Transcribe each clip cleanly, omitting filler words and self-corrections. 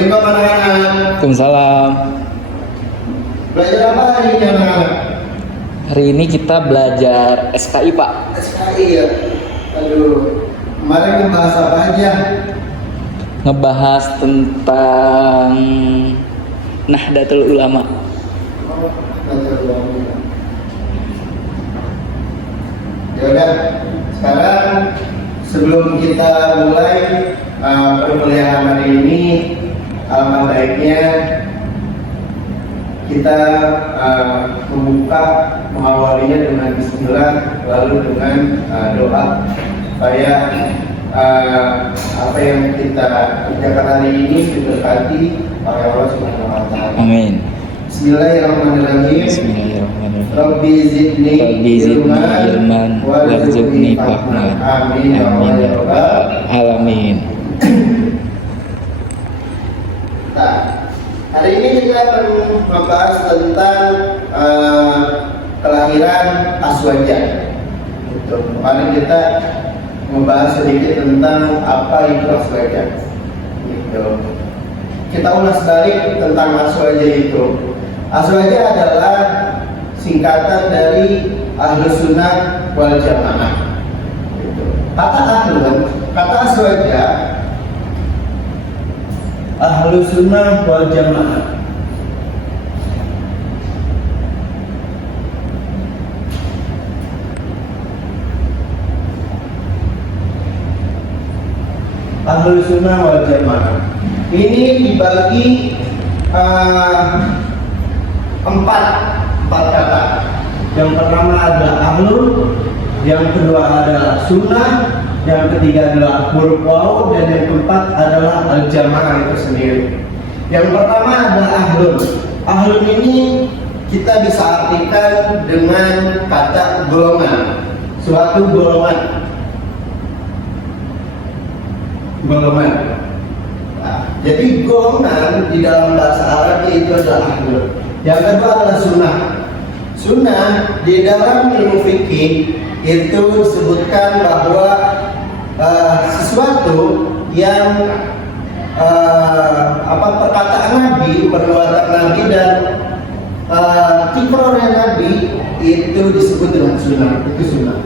Assalamualaikum anak-anak. Waalaikumsalam. Belajar apa hari ini anak-anak? Hari ini kita belajar SKI, Pak. SKI ya. Aduh, kemarin membahas apa aja? Ngebahas tentang Nahdlatul Ulama. Ya udah, sekarang sebelum kita mulai perkuliahan hari ini, alangkah baiknya kita membuka mengawalinya dengan bismillah, lalu dengan doa supaya apa yang kita kerjakan hari ini diberkati oleh Allah Subhanahu wa taala. Amin. Bismillahirrahmanirrahim. Bismillahirrahmanirrahim. Rabbi zidni ilman warzuqni fahman. Amin ya Allah ya Rabbal alamin. Nah, hari ini kita akan membahas tentang kelahiran Azwajah. Kemarin kita membahas sedikit tentang apa itu Azwajah. Gitu. Kita ulas balik tentang Azwajah itu. Azwajah adalah singkatan dari Ahlus Sunnah wal Jamaah. Gitu. Kata Azwajah, Ahlus Sunnah wal Jamaah. Ahlus Sunnah wal Jamaah ini dibagi empat kata. Yang pertama adalah ahlul, yang kedua adalah sunnah, yang ketiga adalah huruf waw, dan yang keempat adalah al-jamaah itu sendiri. Yang pertama adalah ahlul. Ahlul ini kita bisa artikan dengan kata golongan, suatu golongan. Nah, jadi golongan di dalam bahasa Arab itu adalah ahlul. Yang kedua adalah sunnah. Sunnah di dalam ilmu fikih itu disebutkan bahwa sesuatu yang perkataan Nabi, perbuatan Nabi dan kiprahnya Nabi itu disebut dengan sunnah. Itu sunnah.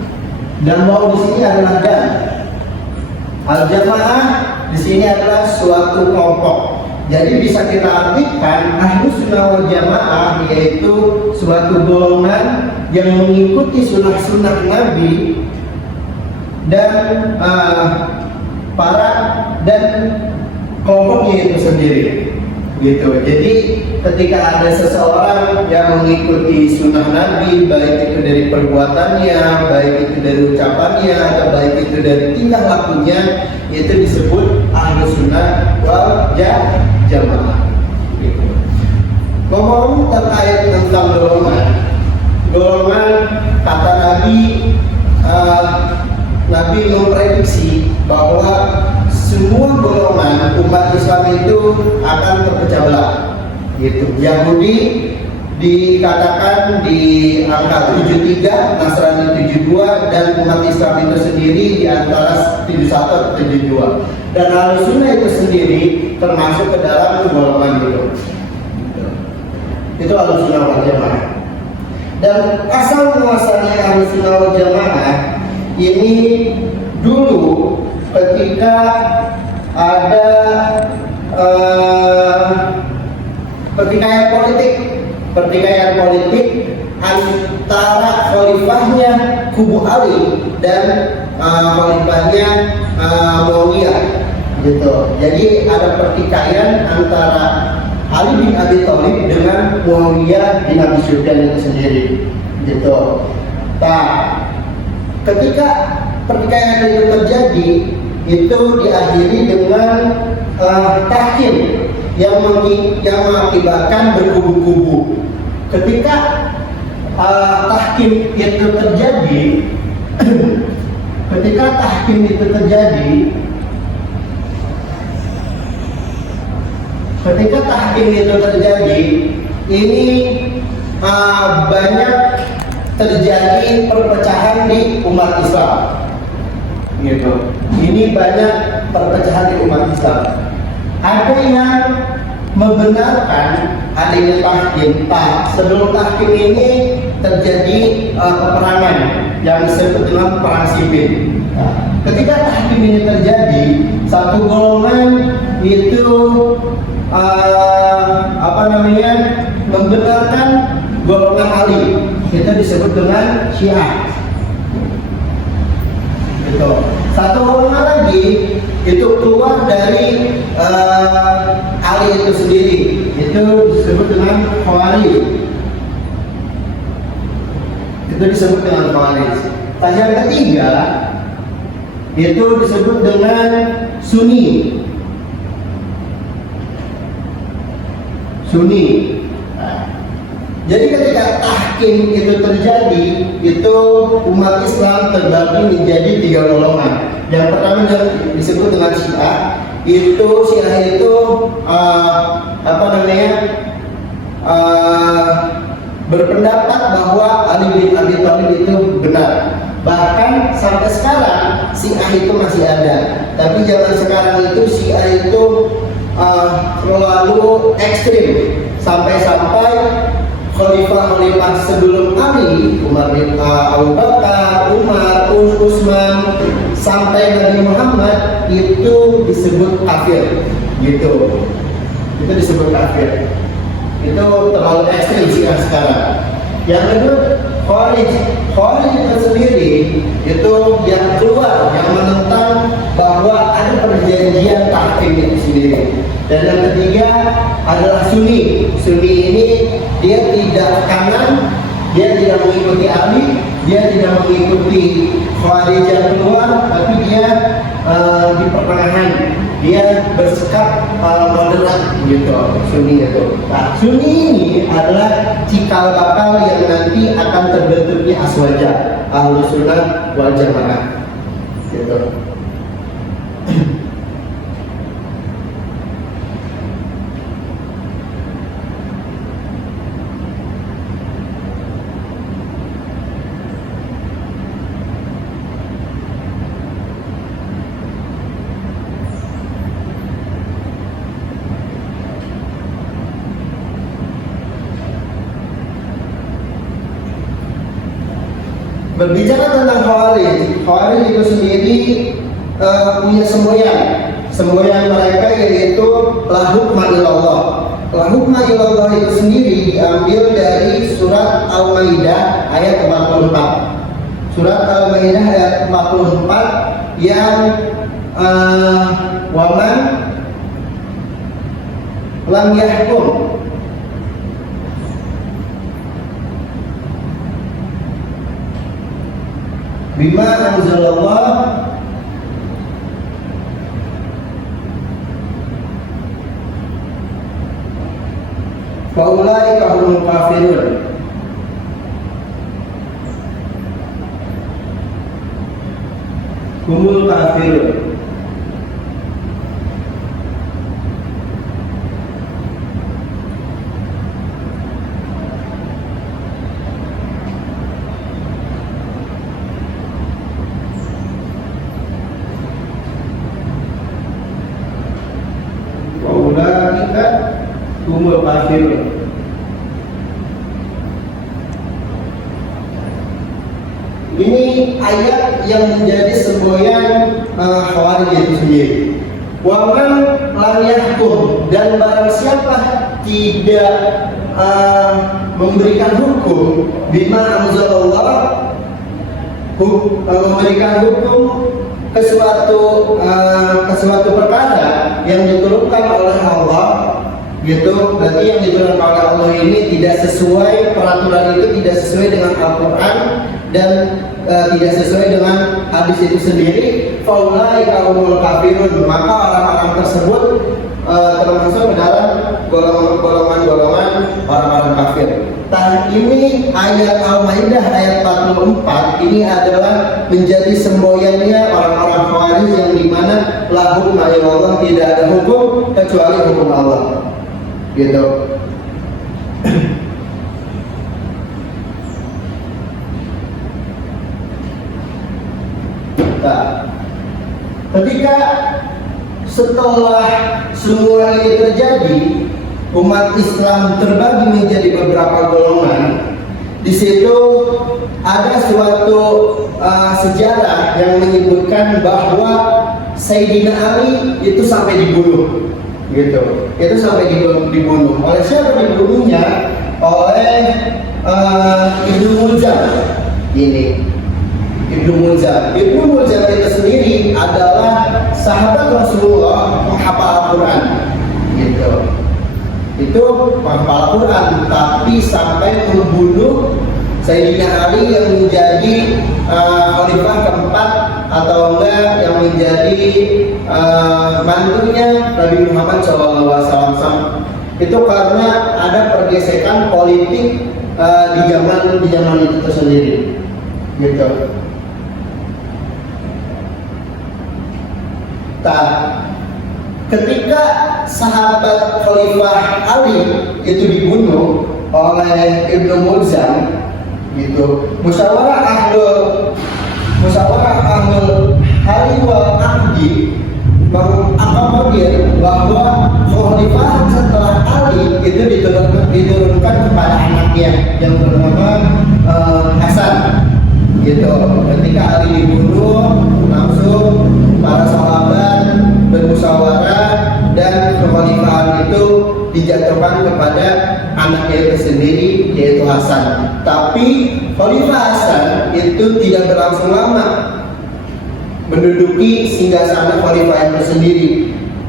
Dan mau di sini adalah dan. Al-jamaah di sini adalah suatu kelompok. Jadi bisa kita artikan Ahlus Sunnah wal Jamaah yaitu suatu golongan yang mengikuti sunnah-sunnah Nabi dan dan kelompoknya itu sendiri. Gitu. Jadi ketika ada seseorang yang mengikuti sunnah Nabi, baik itu dari perbuatannya, baik itu dari ucapannya, atau baik itu dari tingkah lakunya, itu disebut Ahlus Sunnah wal Jamaah. Gitu. Ngomong terkait tentang golongan kata Nabi, Nabi memprediksi bahwa semua golongan umat Islam itu akan terpecah belah. Gitu. Yahudi dikatakan di angka 73, Nasrani 72, dan umat Islam itu sendiri di antara 71 atau 72. Dan Ahlus Sunnah itu sendiri termasuk ke dalam golongan itu. Itu Ahlus Sunnah wal Jamaah. Dan asal muasalnya Ahlus Sunnah wal Jamaah ini dulu ketika ada pertikaian politik antara khalifahnya kubu Ali dan khalifahnya Muawiyah, gitu. Jadi ada pertikaian antara Ali bin Abi Thalib dengan Muawiyah bin Abi Sufyan itu sendiri, gitu. Nah, ketika pertikaian itu terjadi, itu diakhiri dengan tahkim yang mengakibatkan berkubu-kubu. Ketika tahkim itu terjadi, ini banyak terjadi perpecahan di umat Islam. Gitu. Ini banyak perpecahan di umat Islam. Ada yang membenarkan adanya tahkim. Sebelum tahkim ini terjadi peperangan yang disebut dengan perang sipil. Ketika tahkim ini terjadi, satu golongan itu membenarkan golongan Ali, itu disebut dengan Syiah. Gitu. Satu golongan lagi itu keluar dari Ali itu sendiri, itu disebut dengan Khawarij. Itu disebut dengan Khawarij. Yang ketiga itu disebut dengan Sunni. Jadi ketika tahkim itu terjadi, itu umat Islam terbagi menjadi 3 golongan. Yang pertama disebut dengan Syiah. Syiah itu berpendapat bahwa Ali bin Abi Thalib itu benar. Bahkan sampai sekarang Syiah itu masih ada. Tapi zaman sekarang itu Syiah itu terlalu ekstrim, sampai-sampai khalifah-khalifah sebelum Ali, Abu Bakar, Umar, Utsman, sampai Nabi Muhammad itu disebut kafir, gitu. Itu disebut kafir. Itu terlalu ekstrim Syiah sekarang. Yang kedua, Khawarij itu sendiri itu yang keluar, yang menentang bahwa ada perjanjian tahkim itu sendiri. Dan yang ketiga adalah Sunni. Sunni ini dia tidak kanan, dia tidak mengikuti Ali, dia tidak mengikuti Khawarij yang keluar, tapi dia di pertengahan, dia bersikap moderat, gitu. Sunni itu. Nah, Sunni ini adalah cikal bakal yang nanti akan terbentuknya aswaja, Ahlus Sunnah wal Jamaah, gitu. Berbicara tentang Khawarij itu sendiri punya semboyan mereka, yaitu la hukma ilallah. La hukma ilallah itu sendiri diambil dari surat Al-Maidah ayat 44. Surat Al-Maidah ayat 44 yang waman lam yahkum bima anzalallah faulaika humul kafirun. Humul kafirun. Humul kafirun. Ini ayat yang menjadi semboyan Khawarij itu sendiri. Waman lam yahkum, dan barang siapa tidak memberikan hukum bima anzalallah, memberikan hukum ke suatu perkara yang diturunkan oleh Allah, gitu. Berarti yang diturunkan oleh Allah ini tidak sesuai, peraturan itu tidak sesuai dengan Al-Quran dan tidak sesuai dengan hadis itu sendiri. Faulaika humul kafirun, maka orang-orang tersebut termasuk ke dalam golongan-golongan orang-orang kafir. Dan ini ayat Al-Maidah ayat 44 ini adalah menjadi semboyannya orang-orang Khawarij, yang dimana la hukma illallah, tidak ada hukum kecuali hukum Allah, gitu. Nah, ketika setelah semua ini terjadi, umat Islam terbagi menjadi beberapa golongan. Di situ ada suatu sejarah yang menyebutkan bahwa Sayyidina Ali itu sampai dibunuh, gitu. Itu sampai dibunuh. Oleh siapa dibunuhnya? Oleh Ibnu Muljam. Ini Ibnu Muljam. Ibnu Muljam itu sendiri adalah sahabat Rasulullah, penghafal Al-Quran, gitu. Itu penghafal Al-Quran, tapi sampai membunuh Sayyidina Ali yang menjadi khalifah keempat atau enggak yang menjadi mantunya Nabi Muhammad SAW. Itu karena ada pergesekan politik di zaman itu tersendiri, gitu. Nah, ketika sahabat Khalifah Ali itu dibunuh oleh Ibnu Muljam, gitu, musyawarah ahlul hali wal aqdi mengakomodir bahwa khalifah setelah Ali itu diturunkan kepada anaknya yang bernama Hasan, gitu. Ketika Ali dibunuh, langsung para sahabat bermusyawarah dan kekhalifahan itu dijatuhkan kepada anaknya itu sendiri, yaitu Hasan. Tapi Khalifah Hasan itu tidak berlangsung lama menduduki singgasana khalifah itu sendiri,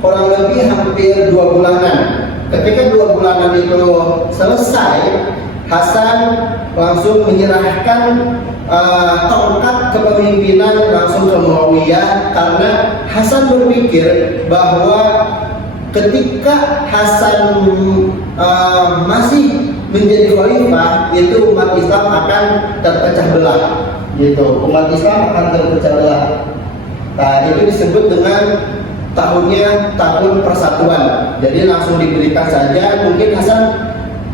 kurang lebih hampir 2 bulanan. Ketika 2 bulanan itu selesai, Hasan langsung menyerahkan tongkat kepemimpinan langsung ke Muawiyah, karena Hasan berpikir bahwa ketika Hasan masih menjadi khalifah, itu umat Islam akan terpecah belah, gitu. Umat Islam akan terpecah belah. Nah, itu disebut dengan tahun persatuan. Jadi langsung diberikan saja. Mungkin Hasan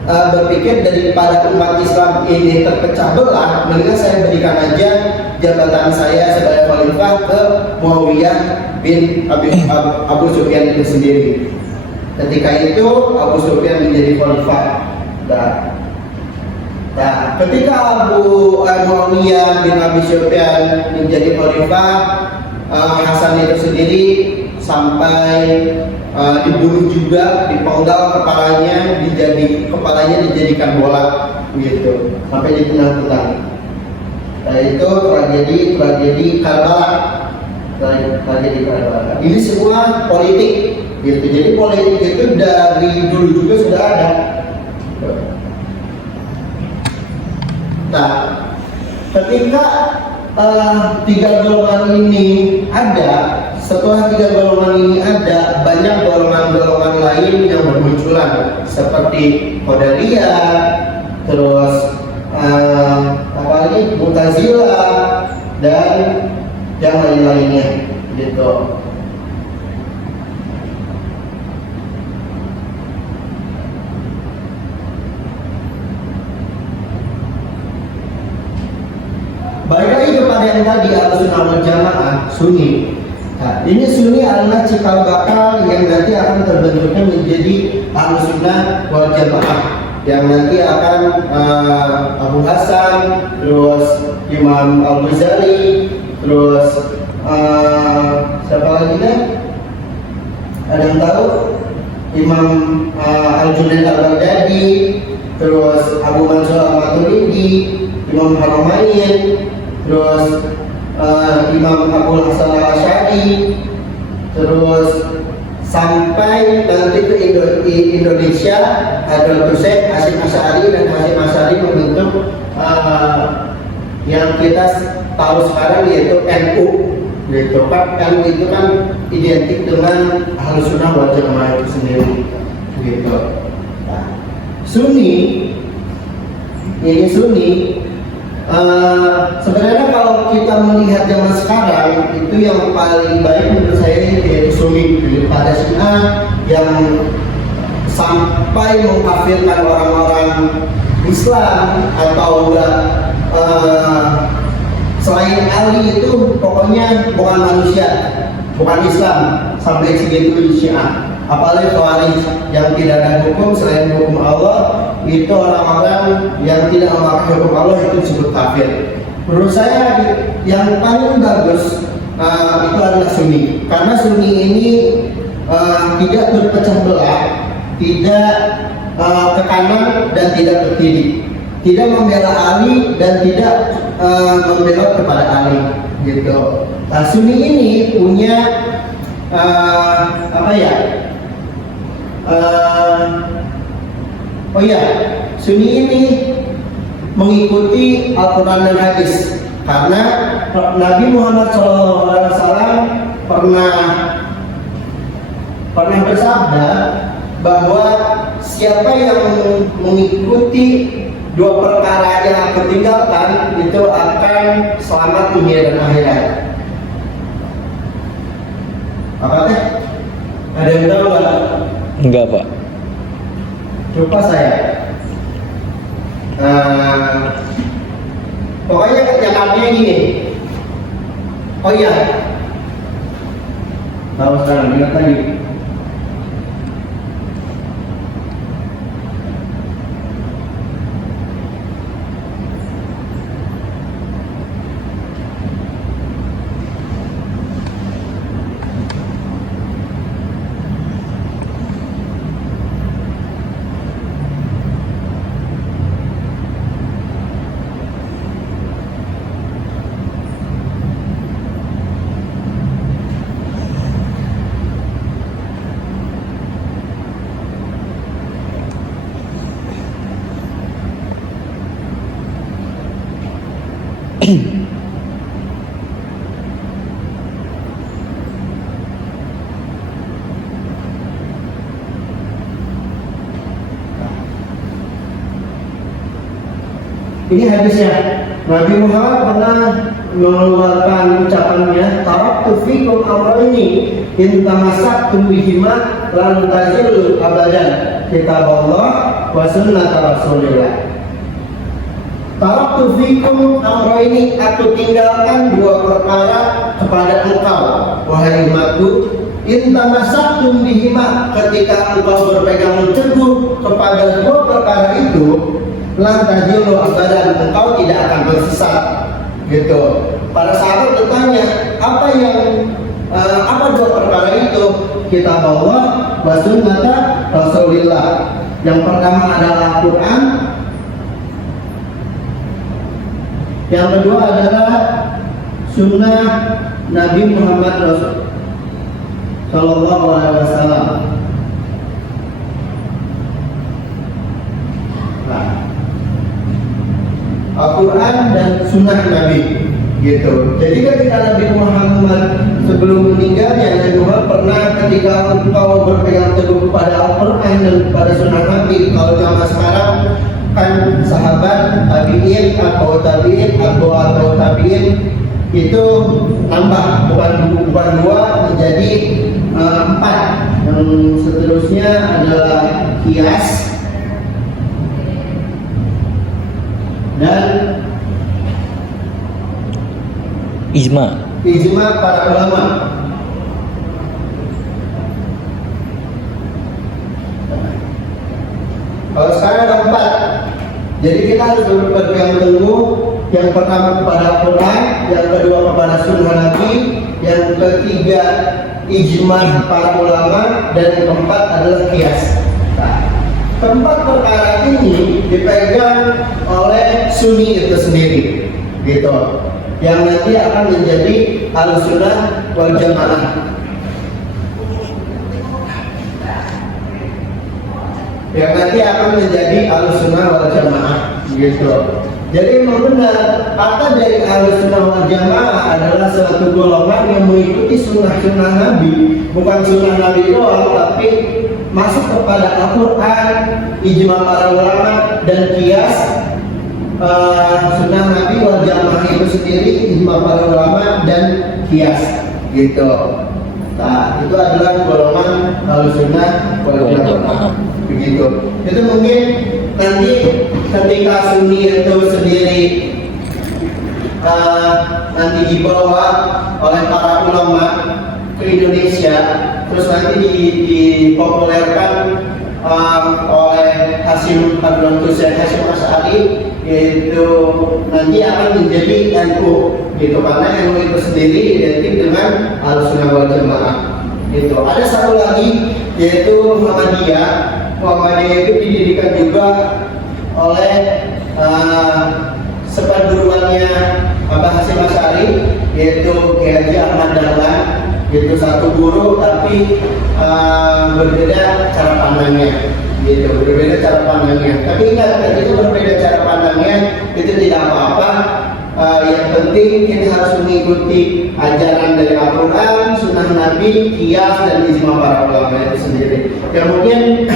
berpikir daripada umat Islam ini terpecah belah, mendingan saya berikan aja jabatan saya sebagai khalifah ke Muawiyah bin Abu Sufyan itu sendiri. Ketika itu Abu Sufyan menjadi khalifah. Nah, ketika Muawiyah bin Abi Sufyan menjadi khalifah, Hasan itu sendiri sampai dibunuh juga, dipenggal kepalanya, dijadikan bola, gitu, sampai ditendang-tendang. Nah, itu tragedi Karbala. Tragedi Karbala. Ini semua politik, gitu. Jadi politik itu dari dulu juga sudah ada. Nah, ketika 3 golongan ini ada, setelah 3 golongan ini ada, banyak golongan-golongan lain yang bermunculan seperti Qadariyah, terus apalagi Mu'tazilah dan yang lain-lainnya, gitu. Balik lagi kepada yang tadi, Ahlussunnah wal Jamaah, Sunni. Nah, ini Sunni adalah cikal bakal yang nanti akan terbentuknya menjadi Ahlussunnah wal Jamaah, yang nanti akan Abu Hasan, terus Imam Al-Ghazali, terus siapa lagi nih? Ada yang tahu? Imam Al-Junaid Al-Baghdadi, terus Abu Mansur Al-Maturidi, Imam Haramain, terus Imam Abu Hasan Al-Asy'ari, terus sampai nanti ke Indonesia ada Syekh Hasyim Asy'ari, dan Hasyim Asy'ari membentuk yang kita tahu sekarang yaitu NU, gitu kan. NU itu kan identik dengan Ahlussunnah wal Jamaah itu sendiri, gitu. Nah, Sunni, ini Sunni. Sebenarnya kalau kita melihat zaman sekarang, itu yang paling baik menurut saya yaitu Sunni, daripada Syiah yang sampai mengkafirkan orang-orang Islam atau enggak Selain Ali itu pokoknya bukan manusia, bukan Islam sampai segitu Syiah. Apalagi Khawarij yang tidak ada hukum selain hukum Allah, itu orang-orang yang tidak memakai hukum Allah itu disebut kafir. Menurut saya yang paling bagus itu adalah Sunni, karena Sunni ini tidak berpecah belah, tidak ke kanan dan tidak ke kiri, tidak membela Ali dan tidak membela kepada Ali, gitu. Nah, Sunni ini punya Sunni ini mengikuti Al-Quran dan Hadis, karena Nabi Muhammad SAW pernah bersabda bahwa siapa yang mengikuti dua perkara yang aku tinggalkan itu akan selamat dunia dan akhirat. Apa teh? Ada yang tahu nggak? Enggak, Pak. Lupa saya. Pokoknya yang artinya gini. Oh iya. Tahu sekarang ingat tadi. Ini hadisnya. Nabi Muhammad pernah mengeluarkan ucapannya, taraktu fikum amrayni in tamassaktum bihima lan tazillu abadan, kitab Allah wa sunnat Rasulillah. Taraktu fikum amrayni, aku tinggalkan dua perkara kepada engkau wahai umatku, in tamassaktum bihima, ketika engkau berpegang teguh kepada dua perkara itu, lantajilu abadan, engkau tidak akan bersesat, gitu. Para sahabat bertanya, apa dua perkara itu? Kitab Allah wa sunnat Rasulillah. Yang pertama adalah Al-Quran, yang kedua adalah sunnah Nabi Muhammad Rasul Sallallahu Alaihi Wasallam. Al-Quran dan sunnah Nabi, gitu. Jadi ketika Nabi Muhammad sebelum meninggalnya, Nabi Muhammad pernah ketika engkau berpegang teguh kepada Al-Quran dan kepada sunnah Nabi. Kalau zaman sekarang kan sahabat tabiin atau tabiin itu tambah, bukan dua menjadi 4. Yang seterusnya adalah kias dan ijma para ulama. Kalau sekarang ada 4, jadi kita harus berpegang teguh. Yang pertama kepada Al-Quran, yang kedua kepada sunnah Nabi, yang ketiga ijma para ulama, dan yang keempat adalah kias. Keempat perkara ini dipegang oleh Sunni itu sendiri, gitu. Yang nanti akan menjadi Ahlussunnah wal Jamaah. Yang nanti akan menjadi Ahlussunnah wal Jamaah, gitu. Jadi memang benar, kata dari Ahlussunnah wal Jamaah adalah suatu golongan yang mengikuti sunnah-sunnah Nabi, bukan sunnah Nabi doang, tapi masuk kepada Al-Quran, ijma para ulama, dan kias. Sunnah Nabi wal Jamaah itu sendiri, ijma para ulama dan kias, gitu. Nah, itu adalah golongan Ahlussunnah wal Jamaah, begitu. Itu mungkin nanti ketika Sunni itu sendiri nanti dibawa oleh para ulama ke Indonesia, terus nanti dipopulerkan oleh Hasyim Abdul Hasyim Asy'ari, yaitu nanti akan menjadi NU gitu, karena NU itu sendiri identik dengan Ahlussunnah wal Jamaah gitu. Ada satu lagi yaitu Muhammadiyah. Muhammadiyah itu didirikan juga oleh sepaduannya Abah Hasyim Asy'ari, yaitu Kiai Haji Ahmad Dahlan, itu satu guru tapi berbeda cara pandangnya gitu, berbeda cara pandangnya. Tapi ingat, itu berbeda cara pandangnya itu tidak apa-apa. Yang penting kita harus mengikuti ajaran dari Al-Quran, Sunnah Nabi, Qiyas dan ijma para ulama itu sendiri. Ya mungkin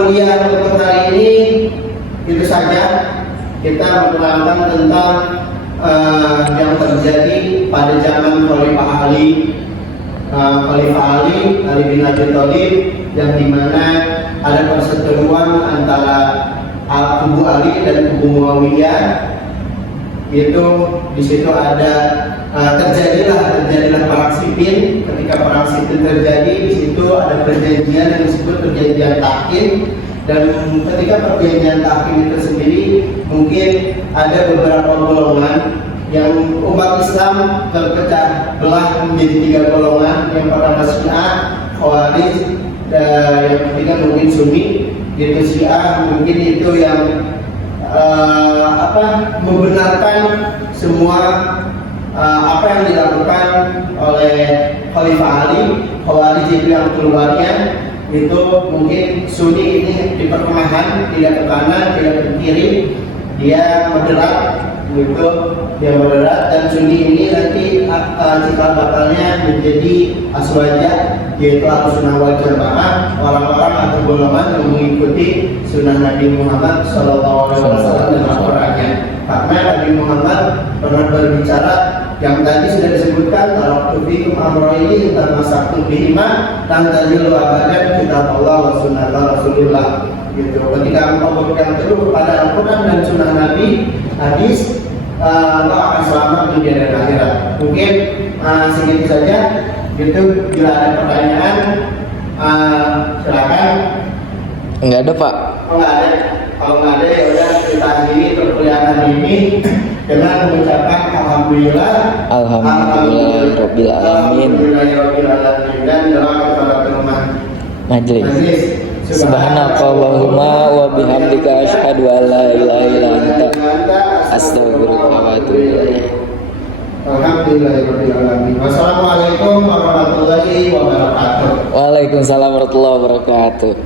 kuliah untuk hari ini itu saja. Kita menerangkan tentang yang terjadi pada zaman Khalifah Ali bin Abi Thalib, yang dimana ada perseteruan antara kubu Ali dan kubu Muawiyah. Itu di situ ada terjadilah perang sipil. Ketika perang sipil terjadi, di situ ada perjanjian yang disebut perjanjian Tahkim. Dan ketika perjanjian Tahkim itu sendiri, mungkin ada beberapa golongan yang umat Islam terpecah belah menjadi 3 golongan. Yang pertama Syiah, Khawarij, yang ketiga mungkin Sunni. Itu Syiah mungkin itu yang membenarkan semua apa yang dilakukan oleh Khalifah Ali. Khawarij itu yang keluarnya, itu mungkin Sunni ini di pertengahan, tidak ke kanan, tidak ke kiri, dia moderat gitu, dia moderat. Dan Sunni ini nanti cikal bakalnya menjadi aswaja, yaitu Ahlussunnah wal Jamaah, orang-orang atau golongan yang mengikuti sunnah Nabi Muhammad SAW dan Al-Qurannya. Karena Nabi Muhammad pernah berbicara yang tadi sudah disebutkan, taraktu fikum amrayni tentang masaktu bihima dan tajil abadan kitab Allah wa sunnah Rasulullah gitu. Ketika engkau berpegang teguh pada Al-Quran dan sunnah Nabi, hadis, engkau akan selamat di dunia dan akhirat. Mungkin segitu saja gitu. Bila ada pertanyaan silakan. Enggak ada, Pak. Enggak ada. Kalau nggak ada ya udah kita akhiri perkuliahan hari ini dengan mengucapkan alhamdulillah Rabbil alamin dan doa kepada penuh majelis. Subhanakallahumma wa bihamdika asyhadu an la ilaha illa anta astaghfiruka wa atubu ilaik. Alhamdulillahirabbil alamin. Wassalamualaikum warahmatullahi wabarakatuh. Waalaikumsalam warahmatullahi wabarakatuh.